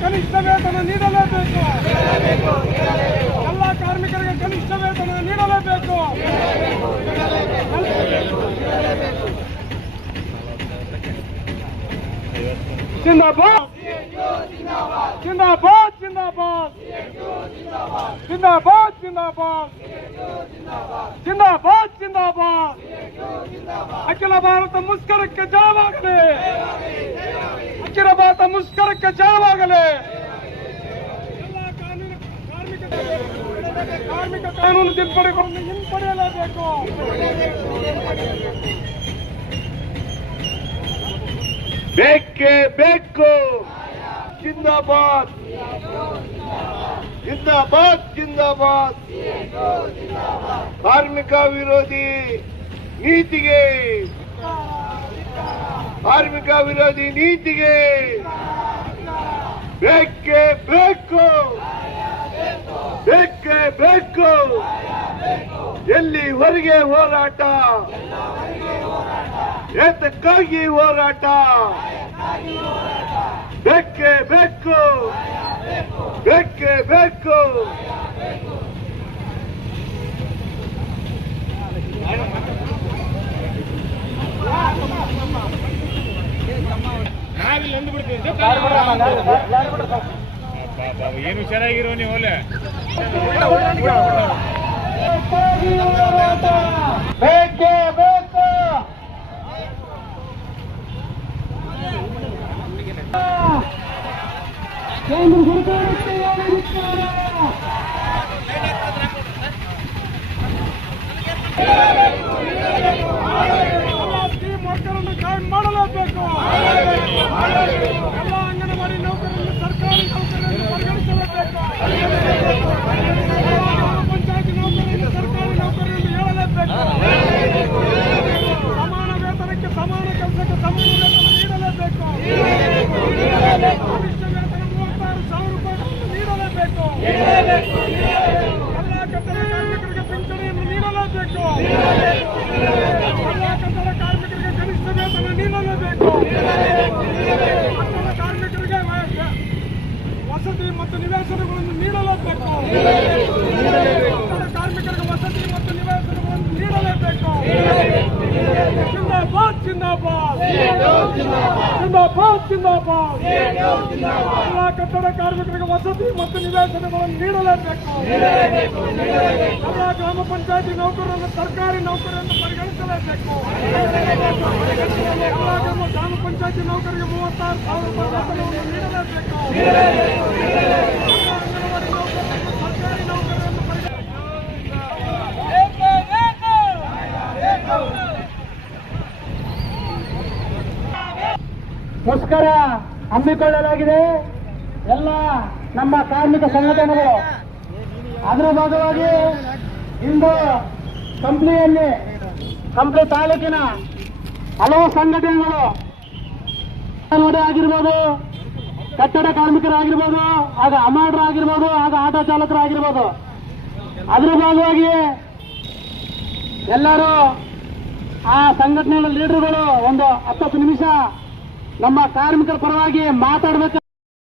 ಕನಿಷ್ಠ ವೇತನ ನೀಡಲೇಬೇಕು. ಎಲ್ಲ ಕಾರ್ಮಿಕರಿಗೆ ಕನಿಷ್ಠ ವೇತನ ನೀಡಲೇಬೇಕು. ಜಿಂದಾಬಾದ್ ಜಿಂದಾಬಾದ್ ಜಿಂದಾಬಾದ್ ಜಿಂದಾಬಾದ್ ಜಿಂದಾಬಾದ್ ಜಿಂದಾಬಾದ್ ಜಿಂದಾಬಾದ್. ಅಖಿಲ ಭಾರತ ಮುಷ್ಕರಕ್ಕೆ ಜಯವಾಗಲಿ. ಅಖಿಲ ಭಾರತ ಮುಷ್ಕರಕ್ಕೆ ಜಯವಾಗಲಿ. ಕಾರ್ಮಿಕ ಕಾನೂನು ತಿದ್ದುಪಡಿಗಳನ್ನು ಹಿಂಪಡೆಯಲೇಬೇಕು. ಬೇಕೇ ಬೇಕು. ಜಿಂದಾಬಾದ್ ಜಿಂದಾಬಾದ್ ಜಿಂದಾಬಾದ್. ಕಾರ್ಮಿಕ ವಿರೋಧಿ ನೀತಿಗೆ, ಕಾರ್ಮಿಕ ವಿರೋಧಿ ನೀತಿಗೆ ಬೇಕೇ ಬೇಕು. ಬೇಕೇ ಬೇಕು. ಎಲ್ಲಿವರೆಗೆ ಹೋರಾಟ? ಏತಕ್ಕಾಗಿ ಹೋರಾಟ? ಬೇಕೇ ಬೇಕು. ಬೇಕೇ ಬೇಕು. ಏನು ಚೆನ್ನಾಗಿರೋ ನೀವು ಒಳ್ಳೆ ಬೇಕೇ ಬೇಕು. ಕೇಂದ್ರ ಸರ್ಕಾರಕ್ಕೆ ಮಕ್ಕಳನ್ನು ಜಾಯಿನ್ ಮಾಡಲೇಬೇಕು. ಎಲ್ಲ ಅಂಗನವಾಡಿ ನೌಕರರನ್ನು ಸರ್ಕಾರಿ ನೌಕರರನ್ನು ಪರಿಗಣಿಸಲೇಬೇಕು. ಪಂಚಾಯತಿ ನೌಕರರನ್ನು ಸರ್ಕಾರಿ ನೌಕರರನ್ನು ಹೇಳಲೇಬೇಕು. ಸಮಾನ ವೇತನಕ್ಕೆ ಸಮಾನ ಕೆಲಸಕ್ಕೆ ಸಮಾನ ವೇತನ ನೀಡಲೇಬೇಕು. ಕನಿಷ್ಠ ವೇತನ 36,000 ರೂಪಾಯಿಗಳನ್ನು ನೀಡಲೇಬೇಕು. ಎಲ್ಲ ಕಟ್ಟಡ ಕಾರ್ಮಿಕರಿಗೆ ಪಿಂಚಣಿಯನ್ನು ನೀಡಲೇಬೇಕು. ಎಲ್ಲ ಕಟ್ಟಡ ಕಾರ್ಮಿಕರಿಗೆ ಕನಿಷ್ಠ ವೇತನ ನೀಡಲೇಬೇಕು. ಕಟ್ಟಡ ಕಾರ್ಮಿಕರಿಗೆ ವಸತಿ ಮತ್ತು ನಿವೇಶನಗಳನ್ನು ನೀಡಲೇಬೇಕು. ಕಟ್ಟಡ ಕಾರ್ಮಿಕರಿಗೆ ವಸತಿ ಮತ್ತು ನಿವೇಶನಗಳನ್ನು ನೀಡಲೇಬೇಕು. ಜಿಂದಾಬಾದ್ ಜಿಂದಾಬಾದ್ ಜಿಂದಾಬಾದ್ ಜಿಂದಾಬಾದ್. ಎಲ್ಲ ಕಟ್ಟಡ ಕಾರ್ಮಿಕರಿಗೆ ವಸತಿ ಮತ್ತು ನಿವೇಶನಗಳನ್ನು ನೀಡಲೇಬೇಕು. ಎಲ್ಲ ಗ್ರಾಮ ಪಂಚಾಯತಿ ನೌಕರರನ್ನು ಸರ್ಕಾರಿ ನೌಕರರನ್ನು ಪರಿಗಣಿಸಲೇಬೇಕು. ಎಲ್ಲ ಗ್ರಾಮ ಪಂಚಾಯತಿ ನೌಕರಿಗೆ 36,000 ರೂಪಾಯಿ ವೇತನವನ್ನು ನೀಡಲೇಬೇಕು. ಅಂಗನವಾಡಿ ನೌಕರರನ್ನು ಸರ್ಕಾರಿ ನೌಕರರನ್ನು ಮುಷ್ಕರ ಹಮ್ಮಿಕೊಳ್ಳಲಾಗಿದೆ. ಎಲ್ಲ ನಮ್ಮ ಕಾರ್ಮಿಕ ಸಂಘಟನೆಗಳು ಅದರ ಭಾಗವಾಗಿ ಇಂದು ಕಂಪ್ಲಿ ತಾಲೂಕಿನ ಹಲವು ಸಂಘಟನೆಗಳು ಆಗಿರ್ಬೋದು, ಕಟ್ಟಡ ಕಾರ್ಮಿಕರಾಗಿರ್ಬೋದು, ಆಗ ಅಮಾಡರಾಗಿರ್ಬೋದು, ಆಗ ಆಟೋ ಚಾಲಕರಾಗಿರ್ಬೋದು, ಅದರ ಭಾಗವಾಗಿ ಎಲ್ಲರೂ ಆ ಸಂಘಟನೆಗಳ ಲೀಡರ್ಗಳು ಒಂದು 10 ನಿಮಿಷ ನಮ್ಮ ಕಾರ್ಮಿಕರ ಪರವಾಗಿ ಮಾತಾಡಬೇಕು.